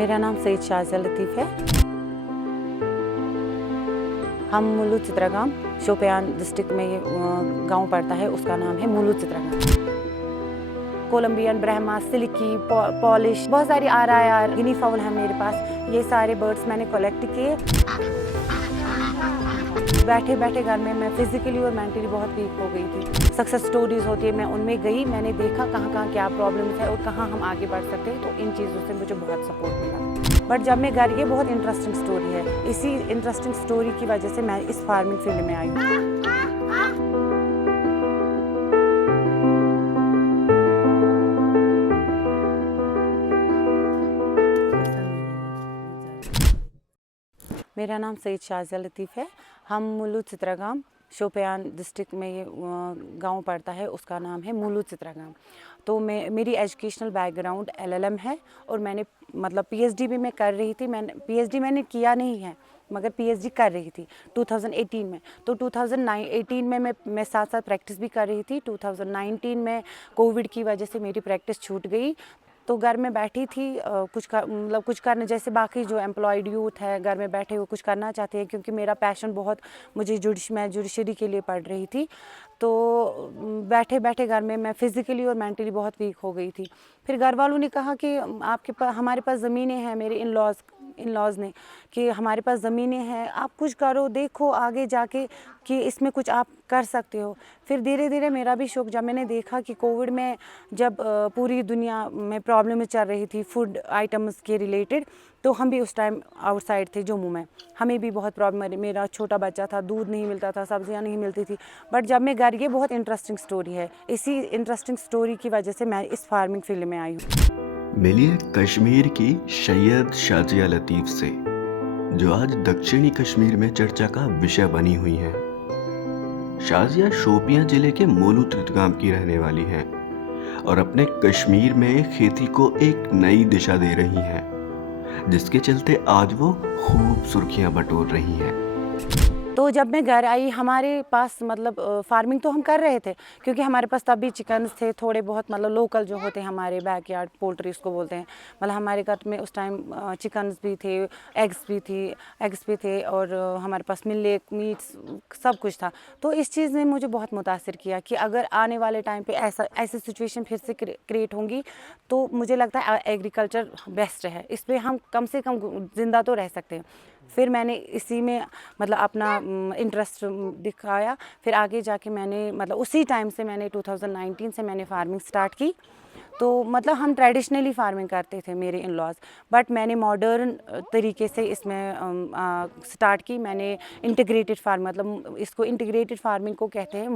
मेरा नाम सईद शाजिया लतीफ़ है। हम मुलू चित्रागाम शोपियान डिस्ट्रिक्ट में ये गांव पड़ता है, उसका नाम है मुलू चित्रागाम। कोलंबियन, ब्रह्मा, सिल्की, पॉलिश, बहुत सारी RIR गिनी फाउल है मेरे पास। ये सारे बर्ड्स मैंने कलेक्ट किए। बैठे बैठे घर में मैं फिजिकली और मेंटली बहुत वीक हो गई थी। सक्सेस स्टोरीज होती है, मैं उनमें गई, मैंने देखा कहाँ कहाँ क्या प्रॉब्लम्स है और कहाँ हम आगे बढ़ सकते हैं, तो इन चीज़ों से मुझे बहुत सपोर्ट मिला। बट जब मैं घर, ये बहुत इंटरेस्टिंग स्टोरी है, इसी इंटरेस्टिंग स्टोरी की वजह से मैं इस फार्मिंग फील्ड में आई हूँ। मेरा नाम सईद शाजिया लतीफ़ है। हम मुलू चित्रागाम शोपियान डिस्ट्रिक्ट में ये गांव पड़ता है, उसका नाम है मुलू चित्रागाम। तो मेरी एजुकेशनल बैकग्राउंड LLM है और मैंने मतलब PhD भी मैं कर रही थी। मैंने PhD मैंने किया नहीं है, मगर PhD कर रही थी 2018 में। तो 2018 में मैं साथ साथ प्रैक्टिस भी कर रही थी। 2019 में कोविड की वजह से मेरी प्रैक्टिस छूट गई, तो घर में बैठी थी। कुछ करने, जैसे बाकी जो एम्प्लॉयड यूथ है घर में बैठे हुए कुछ करना चाहते हैं, क्योंकि मेरा पैशन बहुत, मैं जुडिशरी के लिए पढ़ रही थी। तो बैठे बैठे घर में मैं फिज़िकली और मेंटली बहुत वीक हो गई थी। फिर घर वालों ने कहा कि हमारे पास ज़मीनें हैं, मेरे इन लॉज ने, कि हमारे पास ज़मीनें हैं, आप कुछ करो, देखो आगे जाके कि इसमें कुछ आप कर सकते हो। फिर धीरे धीरे मेरा भी शौक, जब मैंने देखा कि कोविड में जब पूरी दुनिया में प्रॉब्लम चल रही थी फूड आइटम्स के रिलेटेड, तो हम भी उस टाइम आउटसाइड थे जम्मू में, हमें भी बहुत प्रॉब्लम, मेरा छोटा बच्चा था, दूध नहीं मिलता था, सब्जियां नहीं मिलती थी। बट जब मैं घर, ये बहुत इंटरेस्टिंग स्टोरी है, इसी इंटरेस्टिंग स्टोरी की वजह से मैं इस फार्मिंग फील्ड में आई हूँ। मिलिए कश्मीर की सैयद शाजिया लतीफ़ से, जो आज दक्षिणी कश्मीर में चर्चा का विषय बनी हुई हैं। शाजिया शोपियां जिले के मोलू चित्रागाम की रहने वाली हैं और अपने कश्मीर में खेती को एक नई दिशा दे रही हैं, जिसके चलते आज वो खूब सुर्खियां बटोर रही हैं। तो जब मैं घर आई, हमारे पास मतलब फार्मिंग तो हम कर रहे थे, क्योंकि हमारे पास तब भी चिकन्स थे थोड़े बहुत, मतलब लोकल जो होते हैं हमारे बैकयार्ड पोल्ट्री उसको बोलते हैं। मतलब हमारे घर में उस टाइम चिकन्स भी थे, एग्स भी थे और हमारे पास मिल्क, मीट्स, सब कुछ था। तो इस चीज़ ने मुझे बहुत मुतासिर किया कि अगर आने वाले टाइम पे ऐसी सिचुएशन फिर से क्रिएट होंगी, तो मुझे लगता है एग्रीकल्चर बेस्ट है, इस पर हम कम से कम ज़िंदा तो रह सकते हैं। फिर मैंने इसी में मतलब अपना इंटरेस्ट दिखाया। फिर आगे जाके मैंने मतलब उसी टाइम से मैंने 2019 से मैंने फार्मिंग स्टार्ट की। तो मतलब हम ट्रेडिशनली फार्मिंग करते थे मेरे इन-लॉज, बट मैंने मॉडर्न तरीके से इसमें स्टार्ट की। मैंने इंटीग्रेटेड फार्म, मतलब इसको इंटीग्रेटेड फार्मिंग को कहते हैं,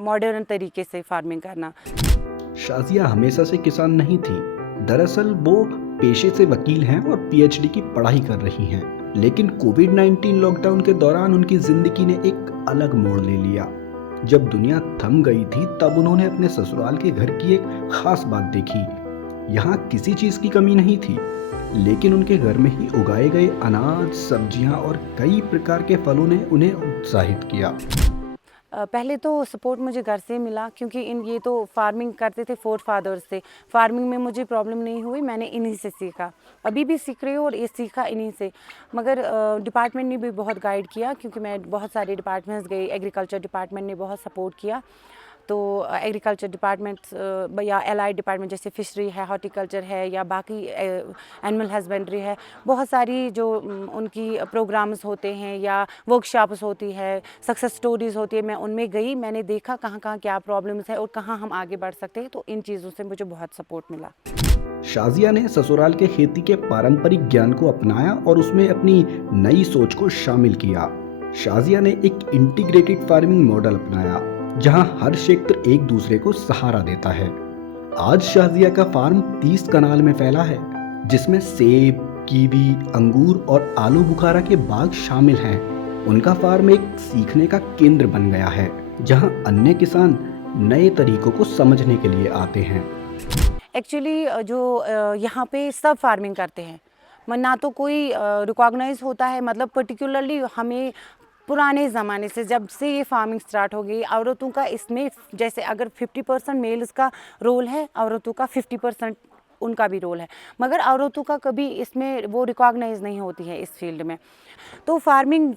मॉडर्न तरीके से फार्मिंग करना। शाजिया हमेशा से किसान नहीं थी। दरअसल वो पेशे से वकील हैं और PhD की पढ़ाई कर रही हैं। लेकिन कोविड-19 लॉकडाउन के दौरान उनकी जिंदगी ने एक अलग मोड़ ले लिया। जब दुनिया थम गई थी, तब उन्होंने अपने ससुराल के घर की एक खास बात देखी। यहाँ किसी चीज की कमी नहीं थी, लेकिन उनके घर में ही उगाए गए अनाज, सब्जियां और कई प्रकार के फलों ने उन्हें उत्साहित किया। पहले तो सपोर्ट मुझे घर से मिला, क्योंकि ये तो फार्मिंग करते थे फोर फादर्स से। फार्मिंग में मुझे प्रॉब्लम नहीं हुई, मैंने इन्हीं से सीखा, अभी भी सीख रही हूँ और ये सीखा इन्हीं से। मगर डिपार्टमेंट ने भी बहुत गाइड किया, क्योंकि मैं बहुत सारे डिपार्टमेंट्स गई, एग्रीकल्चर डिपार्टमेंट ने बहुत सपोर्ट किया। तो एग्रीकल्चर डिपार्टमेंट्स या एलाइड डिपार्टमेंट जैसे फिशरी है, हॉर्टिकल्चर है, या बाकी एनिमल हस्बेंड्री है, बहुत सारी जो उनकी प्रोग्राम्स होते हैं या वर्कशॉप्स होती है, सक्सेस स्टोरीज होती है, मैं उनमें गई, मैंने देखा कहाँ कहाँ क्या प्रॉब्लम्स है और कहाँ हम आगे बढ़ सकते हैं, तो इन चीज़ों से मुझे बहुत सपोर्ट मिला। शाजिया ने ससुराल के खेती के पारंपरिक ज्ञान को अपनाया और उसमें अपनी नई सोच को शामिल किया। शाजिया ने एक इंटीग्रेटेड फार्मिंग मॉडल अपनाया, जहां हर क्षेत्र एक दूसरे को सहारा देता है। आज शाजिया का फार्म 30 कनाल में फैला है, जिसमें सेब, कीवी, अंगूर और आलू बुखारा के बाग शामिल हैं। उनका फार्म एक सीखने का केंद्र बन गया है, जहां अन्य किसान नए तरीकों को समझने के लिए आते हैं। एक्चुअली जो यहाँ पे सब फार्मिंग करते हैं, ना तो कोई रिकॉग्नाइज होता है, मतलब पर्टिकुलरली हमें पुराने ज़माने से जब से ये फार्मिंग स्टार्ट हो गई, औरतों का इसमें जैसे अगर 50% मेल्स का रोल है, औरतों का 50% उनका भी रोल है, मगर औरतों का कभी इसमें वो रिकॉग्नाइज नहीं होती है इस फील्ड में। तो फार्मिंग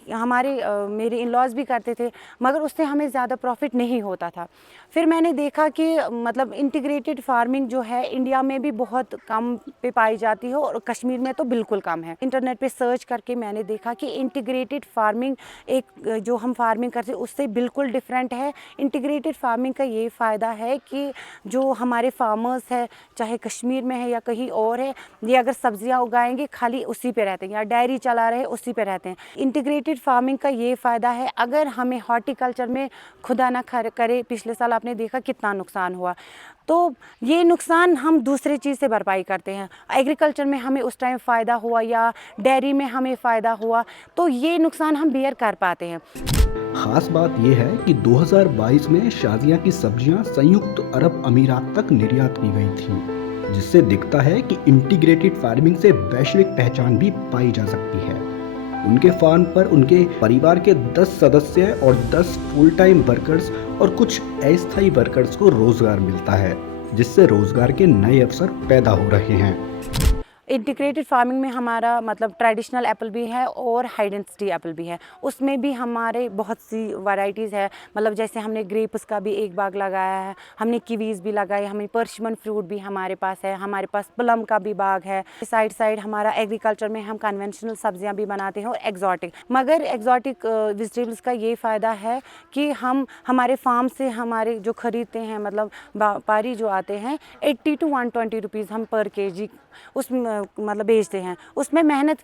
मेरे इन लॉज भी करते थे, मगर उससे हमें ज़्यादा प्रॉफिट नहीं होता था। फिर मैंने देखा कि मतलब इंटीग्रेटेड फार्मिंग जो है इंडिया में भी बहुत कम पे पाई जाती है और कश्मीर में तो बिल्कुल कम है। इंटरनेट पे सर्च करके मैंने देखा कि इंटीग्रेटेड फार्मिंग जो हम फार्मिंग करते हैं उससे बिल्कुल डिफरेंट है। इंटीग्रेटेड फार्मिंग का ये फ़ायदा है कि जो हमारे फार्मर्स है, चाहे कश्मीर में है या कहीं और है, ये अगर सब्जियां उगाएंगे खाली उसी पे रहते हैं, या डेयरी चला रहे उसी पे रहते हैं। इंटीग्रेटेड फार्मिंग का ये फ़ायदा है, अगर हमें हॉर्टिकल्चर में खुदा ना करे, पिछले साल आपने देखा कितना नुकसान हुआ, तो ये नुकसान हम दूसरी चीज़ से भरपाई करते हैं। एग्रीकल्चर में हमें उस टाइम फ़ायदा हुआ या डेयरी में हमें फ़ायदा हुआ, तो ये नुकसान हम बेयर कर पाते हैं। खास बात यह है कि 2022 में शाजिया की सब्जियां संयुक्त अरब अमीरात तक निर्यात की गई थी, जिससे दिखता है कि इंटीग्रेटेड फार्मिंग से वैश्विक पहचान भी पाई जा सकती है। उनके फार्म पर उनके परिवार के 10 सदस्य और 10 फुल टाइम वर्कर्स और कुछ अस्थायी वर्कर्स को रोजगार मिलता है, जिससे रोजगार के नए अवसर पैदा हो रहे हैं। इंटीग्रेटेड फार्मिंग में हमारा मतलब ट्रेडिशनल एप्पल भी है और हाई डेंसिटी एप्पल भी है। उसमें भी हमारे बहुत सी वैरायटीज़ है, मतलब जैसे हमने ग्रेप्स का भी एक बाग लगाया है, हमने कीवीज़ भी लगाए, हमें पर्शिमन फ्रूट भी हमारे पास है, हमारे पास प्लम का भी बाग है। साइड हमारा एग्रीकल्चर में हम कन्वेंशनल सब्जियां भी बनाते हैं और एग्जॉटिक। मगर एग्जॉटिक वेजिटेबल्स का ये फ़ायदा है कि हम हमारे फार्म से हमारे जो ख़रीदते हैं, मतलब व्यापारी जो आते हैं, 80 to 120 रुपीज़ हम पर केजी उस मतलब बेचते हैं। उसमें मेहनत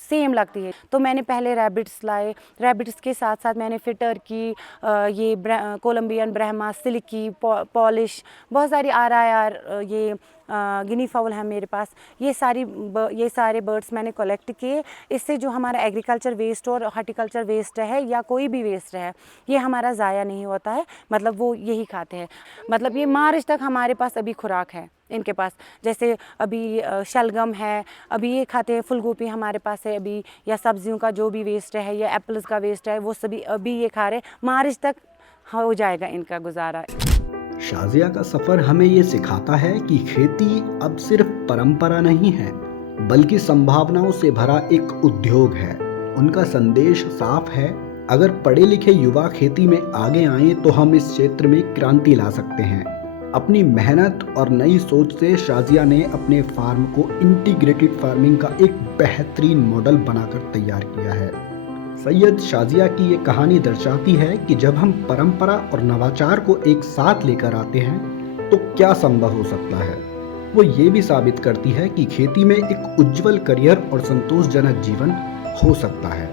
सेम लगती है। तो मैंने पहले रैबिट्स लाए, रैबिट्स के साथ साथ मैंने फिर टर्की, ये कोलंबियन ब्रह्मा, सिल्की, पॉलिश, बहुत सारी RIR, ये गिनी फाउल है मेरे पास। ये सारे बर्ड्स मैंने कलेक्ट किए। इससे जो हमारा एग्रीकल्चर वेस्ट और हॉर्टिकल्चर वेस्ट है या कोई भी वेस्ट है, ये हमारा ज़ाया नहीं होता है, मतलब वो यही खाते हैं। मतलब ये मार्च तक हमारे पास अभी खुराक है इनके पास। जैसे अभी शलगम है, अभी ये खाते हैं, फूल गोभी हमारे पास है अभी, या सब्जियों का जो भी वेस्ट है या एप्पल्स का वेस्ट है, वो सभी अभी ये खा रहे हैं। मार्च तक हो जाएगा इनका गुजारा। शाजिया का सफर हमें ये सिखाता है कि खेती अब सिर्फ परंपरा नहीं है, बल्कि संभावनाओं से भरा एक उद्योग है। उनका संदेश साफ है, अगर पढ़े लिखे युवा खेती में आगे आएं तो हम इस क्षेत्र में क्रांति ला सकते हैं। अपनी मेहनत और नई सोच से शाजिया ने अपने फार्म को इंटीग्रेटेड फार्मिंग का एक बेहतरीन मॉडल बनाकर तैयार किया है। सैयद शाजिया की ये कहानी दर्शाती है कि जब हम परंपरा और नवाचार को एक साथ लेकर आते हैं तो क्या संभव हो सकता है। वो ये भी साबित करती है कि खेती में एक उज्जवल करियर और संतोषजनक जीवन हो सकता है।